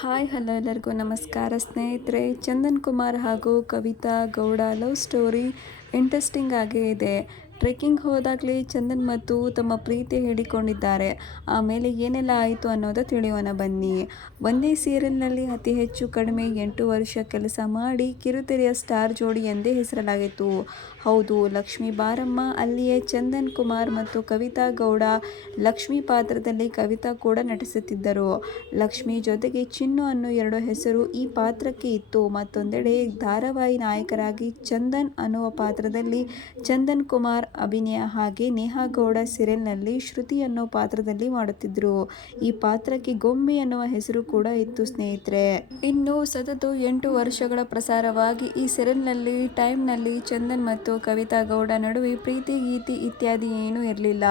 Hi, hello ಎಲ್ಲರಿಗೂ ನಮಸ್ಕಾರ. ಸ್ನೇಹಿತರೆ, ಚಂದನ್ ಕುಮಾರ್ ಹಾಗೂ Kavitha Gowda love story interesting ಆಗೇ ಇದೆ. ಟ್ರೆಕ್ಕಿಂಗ್ ಹೋದಾಗಲೇ ಚಂದನ್ ಮತ್ತು ತಮ್ಮ ಪ್ರೀತಿ ಹೇಳಿಕೊಂಡಿದ್ದಾರೆ. ಆಮೇಲೆ ಏನೆಲ್ಲ ಆಯಿತು ಅನ್ನೋದು ತಿಳಿಯೋಣ ಬನ್ನಿ. ಒಂದೇ ಸೀರಿಯಲ್ನಲ್ಲಿ ಅತಿ ಹೆಚ್ಚು ಕಡಿಮೆ ಎಂಟು ವರ್ಷ ಕೆಲಸ ಮಾಡಿ ಕಿರುತೆರೆಯ ಸ್ಟಾರ್ ಜೋಡಿ ಎಂದೇ ಹೆಸರಲಾಗಿತ್ತು. ಹೌದು, ಲಕ್ಷ್ಮೀ ಬಾರಮ್ಮ, ಅಲ್ಲಿಯೇ ಚಂದನ್ ಕುಮಾರ್ ಮತ್ತು ಕವಿತಾ ಗೌಡ, ಲಕ್ಷ್ಮಿ ಪಾತ್ರದಲ್ಲಿ ಕವಿತಾ ಕೂಡ ನಟಿಸುತ್ತಿದ್ದರು. ಲಕ್ಷ್ಮಿ ಜೊತೆಗೆ ಚಿನ್ನು ಅನ್ನೋ ಎರಡು ಹೆಸರು ಈ ಪಾತ್ರಕ್ಕೆ ಇತ್ತು. ಮತ್ತೊಂದೆಡೆ ಧಾರಾವಾಹಿ ನಾಯಕರಾಗಿ ಚಂದನ್ ಅನ್ನುವ ಪಾತ್ರದಲ್ಲಿ ಚಂದನ್ ಕುಮಾರ್ ಅಭಿನಯ ಹಾಗೆ ನೇಹಾ ಗೌಡ ಸೀರಿಯಲ್ನಲ್ಲಿ ಶ್ರುತಿ ಅನ್ನೋ ಪಾತ್ರದಲ್ಲಿ ಮಾಡುತ್ತಿದ್ರು. ಈ ಪಾತ್ರಕ್ಕೆ ಗೊಂಬೆ ಅನ್ನುವ ಹೆಸರು ಕೂಡ ಇತ್ತು, ಸ್ನೇಹಿತರೆ. ಇನ್ನು ಸತತ ಎಂಟು ವರ್ಷಗಳ ಪ್ರಸಾರವಾಗಿ ಈ ಸೀರಿಯಲ್ನಲ್ಲಿ, ಟೈಮ್ನಲ್ಲಿ ಚಂದನ್ ಮತ್ತು ಕವಿತಾ ಗೌಡ ನಡುವೆ ಪ್ರೀತಿ, ಗೀತಿ ಇತ್ಯಾದಿ ಏನೂ ಇರಲಿಲ್ಲ.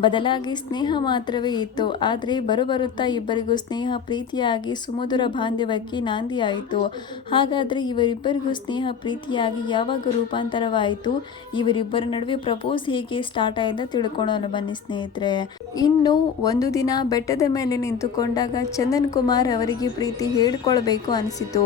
ಬದಲಾಗಿ ಸ್ನೇಹ ಮಾತ್ರವೇ ಇತ್ತು. ಆದರೆ ಬರುಬರುತ್ತಾ ಇಬ್ಬರಿಗೂ ಸ್ನೇಹ, ಪ್ರೀತಿಯಾಗಿ ಸುಮಧುರ ಬಾಂಧವ್ಯಕ್ಕೆ ನಾಂದಿಯಾಯಿತು ಹಾಗಾದರೆ ಇವರಿಬ್ಬರಿಗೂ ಸ್ನೇಹ, ಪ್ರೀತಿಯಾಗಿ ಯಾವಾಗ ರೂಪಾಂತರವಾಯಿತು? ಇವರಿಬ್ಬರ ನಡುವೆ ಪ್ರಪೋಸ್ ಹೀಗೆ ಸ್ಟಾರ್ಟ್ ಆಯ್ದ ತಿಳ್ಕೊಳ್ಳೋಣ ಬನ್ನಿ ಸ್ನೇಹಿತರೆ. ಇನ್ನು ಒಂದು ದಿನ ಬೆಟ್ಟದ ಮೇಲೆ ನಿಂತುಕೊಂಡಾಗ ಚಂದನ್ ಕುಮಾರ್ ಅವರಿಗೆ ಪ್ರೀತಿ ಹೇಳ್ಕೊಳ್ಬೇಕು ಅನಿಸಿತು.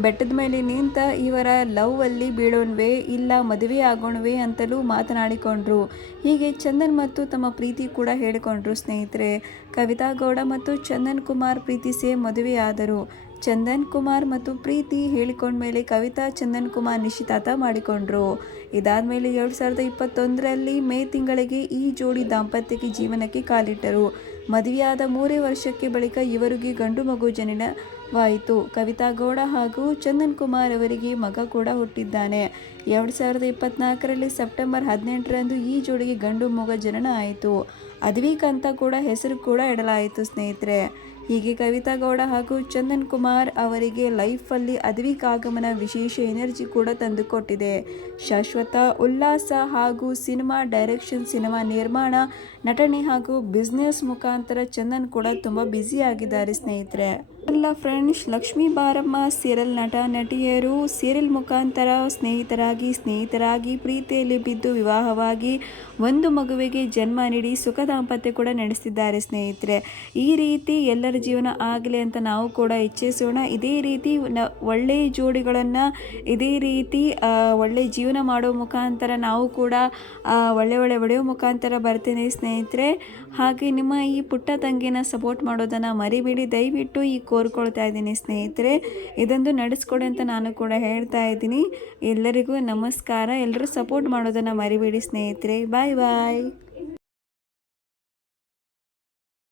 ಬೆಟ್ಟದ ಮೇಲೆ ನಿಂತ ಇವರ ಲವ್ ಅಲ್ಲಿ ಬೀಳೋಣ್ವೆ ಇಲ್ಲ ಮದುವೆ ಆಗೋಣವೆ ಅಂತಲೂ ಮಾತನಾಡಿಕೊಂಡ್ರು. ಹೀಗೆ ಚಂದನ್ ಮತ್ತು ತಮ್ಮ ಪ್ರೀತಿ ಕೂಡ ಹೇಳಿಕೊಂಡ್ರು ಸ್ನೇಹಿತರೆ. ಕವಿತಾ ಗೌಡ ಮತ್ತು ಚಂದನ್ ಕುಮಾರ್ ಪ್ರೀತಿಸೇ ಮದುವೆಯಾದರು. ಚಂದನ್ ಕುಮಾರ್ ಮತ್ತು ಪ್ರೀತಿ ಹೇಳಿಕೊಂಡ್ಮೇಲೆ ಕವಿತಾ ಚಂದನ್ ಕುಮಾರ್ ನಿಶ್ಚಿತಾರ್ಥ ಮಾಡಿಕೊಂಡ್ರು. ಇದಾದಮೇಲೆ ಎರಡು ಸಾವಿರದ ಇಪ್ಪತ್ತೊಂದರಲ್ಲಿ ಮೇ ತಿಂಗಳಿಗೆ ಈ ಜೋಡಿ ದಾಂಪತ್ಯಕ್ಕೆ ಜೀವನಕ್ಕೆ ಕಾಲಿಟ್ಟರು. ಮದುವೆಯಾದ ಮೂರೇ ವರ್ಷಕ್ಕೆ ಬಳಿಕ ಇವರಿಗೆ ಗಂಡು ಮಗು ಜನನವಾಯಿತು. ಕವಿತಾ ಗೌಡ ಹಾಗೂ ಚಂದನ್ ಕುಮಾರ್ ಅವರಿಗೆ ಮಗ ಕೂಡ ಹುಟ್ಟಿದ್ದಾನೆ. ಎರಡು ಸಾವಿರದ ಇಪ್ಪತ್ನಾಲ್ಕರಲ್ಲಿ ಸೆಪ್ಟೆಂಬರ್ ಹದಿನೆಂಟರಂದು ಈ ಜೋಡಿಗೆ ಗಂಡು ಮಗ ಜನನ ಆಯಿತು. ಅದ್ವಿಕ್ ಅಂತ ಕೂಡ ಹೆಸರು ಕೂಡ ಇಡಲಾಯಿತು, ಸ್ನೇಹಿತರೆ. ಹೀಗೆ ಕವಿತಾ ಗೌಡ ಹಾಗೂ ಚಂದನ್ ಕುಮಾರ್ ಅವರಿಗೆ ಲೈಫಲ್ಲಿ ಅದ್ವಿಕ್ ಆಗಮನ ವಿಶೇಷ ಎನರ್ಜಿ ಕೂಡ ತಂದುಕೊಟ್ಟಿದೆ. ಶಾಶ್ವತ ಉಲ್ಲಾಸ ಹಾಗೂ ಸಿನಿಮಾ ಡೈರೆಕ್ಷನ್, ಸಿನಿಮಾ ನಿರ್ಮಾಣ, ನಟನೆ ಹಾಗೂ ಬಿಸ್ನೆಸ್ ಮುಖಾಂತರ ಚಂದನ್ ಕೂಡ ತುಂಬ ಬ್ಯುಸಿ ಆಗಿದ್ದಾರೆ ಸ್ನೇಹಿತರೆ. ಅಲ್ಲ ಫ್ರೆಂಡ್ಸ್, ಲಕ್ಷ್ಮೀ ಬಾರಮ್ಮ ಸೀರಿಯಲ್ ನಟ, ನಟಿಯರು ಸೀರಿಯಲ್ ಮುಖಾಂತರ ಸ್ನೇಹಿತರಾಗಿ ಸ್ನೇಹಿತರಾಗಿ ಪ್ರೀತಿಯಲ್ಲಿ ಬಿದ್ದು ವಿವಾಹವಾಗಿ ಒಂದು ಮಗುವಿಗೆ ಜನ್ಮ ನೀಡಿ ಸುಖ ದಾಂಪತ್ಯ ಕೂಡ ನಡೆಸಿದ್ದಾರೆ ಸ್ನೇಹಿತರೆ. ಈ ರೀತಿ ಎಲ್ಲರ ಜೀವನ ಆಗಲಿ ಅಂತ ನಾವು ಕೂಡ ಇಚ್ಛಿಸೋಣ. ಇದೇ ರೀತಿ ಒಳ್ಳೆಯ ಜೋಡಿಗಳನ್ನು, ಇದೇ ರೀತಿ ಒಳ್ಳೆಯ ಜೀವನ ಮಾಡೋ ಮುಖಾಂತರ ನಾವು ಕೂಡ ಒಳ್ಳೆ ಒಳ್ಳೆ ಒಡೆಯೋ ಮುಖಾಂತರ ಬರ್ತೀನಿ ಸ್ನೇಹಿತರೆ. ಹಾಗೆ ನಿಮ್ಮ ಈ ಪುಟ್ಟ ತಂಗಿನ ಸಪೋರ್ಟ್ ಮಾಡೋದನ್ನು ಮರಿಬೇಡಿ. ದಯವಿಟ್ಟು ಈ ಕೋರ್ಕೊಳ್ತಾ ಇದ್ದೀನಿ ಸ್ನೇಹಿತರೆ, ಇದೊಂದು ನಡೆಸ್ಕೊಡಿ ಅಂತ ನಾನು ಕೂಡ ಹೇಳ್ತಾ ಇದ್ದೀನಿ. ಎಲ್ಲರಿಗೂ ನಮಸ್ಕಾರ ಎಲ್ಲರೂ ಸಪೋರ್ಟ್ ಮಾಡೋದನ್ನು ಮರಿಬೇಡಿ ಸ್ನೇಹಿತರೆ. ಬಾಯ್ ಬಾಯ್